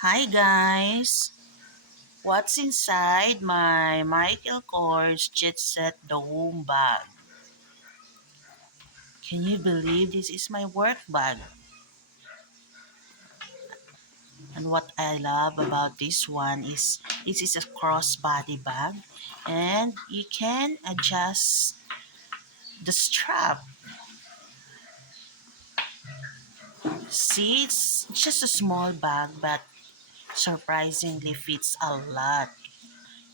Hi guys! What's inside my Michael Kors Jet Set Dome bag? Can you believe this is my work bag? And what I love about this one is this is a crossbody bag and you can adjust the strap. See, it's just a small bag but surprisingly fits a lot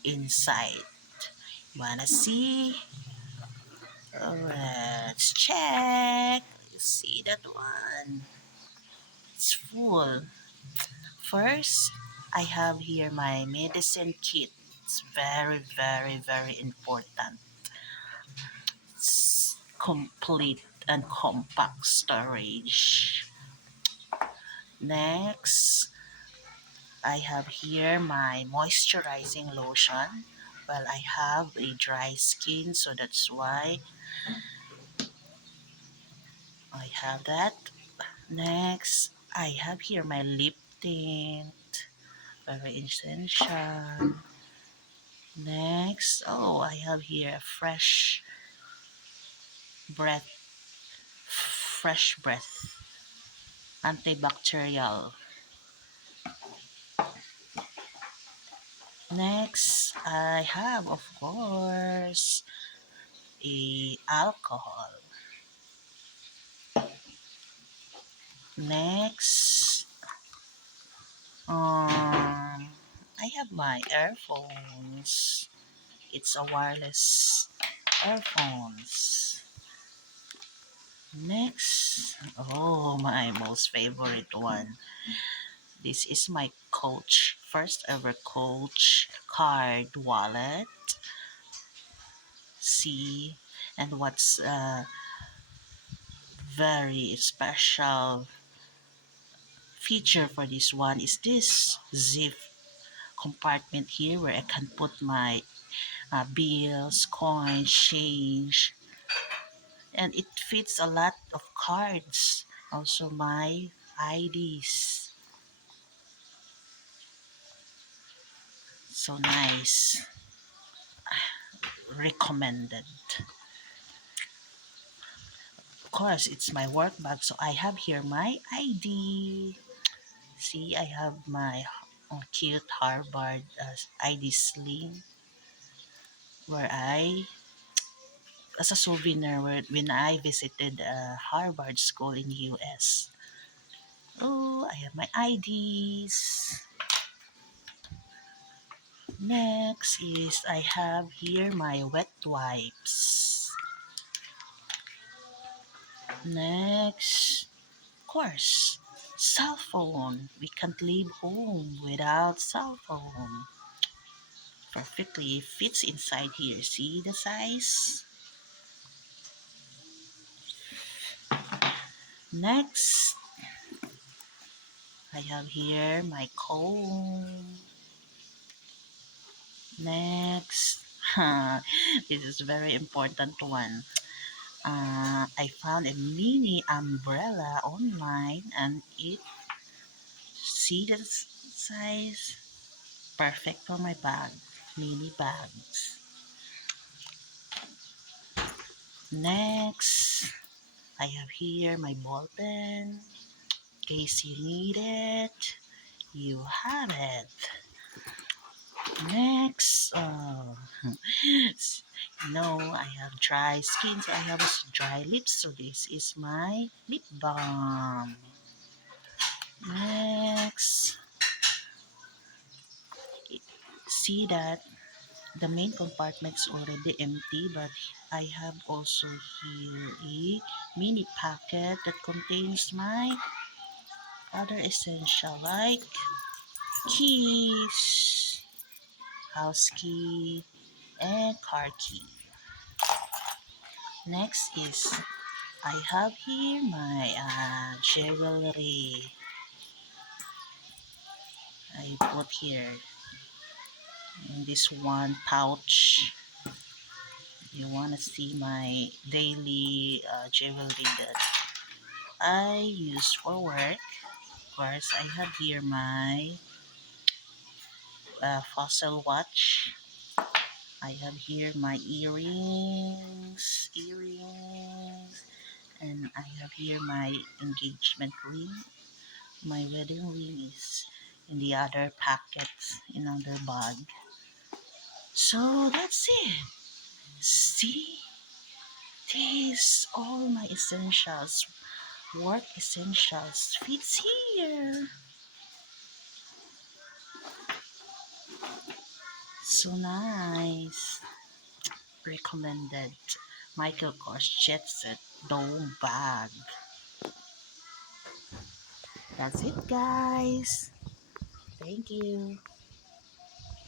inside. Wanna see? Let's check. See that one. It's full. First, I have here my medicine kit. It's very, very, very important. It's complete and compact storage. Next, I have here my moisturizing lotion. Well, I have a dry skin, so that's why I have that. Next, I have here my lip tint, very essential. Next, oh, I have here a breath, fresh breath, antibacterial. Next, I have, of course, a alcohol. Next, I have my earphones. It's a wireless earphones. Next, oh, my most favorite one. This is my Coach, first ever Coach card wallet. See, and what's very special feature for this one is this zip compartment here where I can put my bills, coins, change, and it fits a lot of cards. Also my IDs. So nice. Recommended. Of course, it's my work bag, so I have here my ID. See, I have my cute Harvard ID sling where as a souvenir, when I visited Harvard School in US. Oh, I have my IDs. Next is I have here my wet wipes. Next, of course, cell phone. We can't leave home without cell phone. Perfectly fits inside here. See the size? Next, I have here my comb. Next, this is very important one. I found a mini umbrella online and it see the size perfect for my bag. Mini bags. Next, I have here my ball pen. In case you need it, you have it. Next, no, I have dry skin, so I have dry lips, so this is my lip balm. Next, see that the main compartment is already empty, but I have also here a mini packet that contains my other essential like keys, house key, and car key. Next is I have here my jewelry. I put here in this one pouch. You want to see my daily jewelry that I use for work. Of course, I have here my fossil watch. I have here my earrings, and I have here my engagement ring. My wedding ring is in the other packets in other bag. So that's it. See, this all my essentials, work essentials fits here. So nice. Recommended. Michael Kors Jet Set Dome Bag. That's it, guys. Thank you.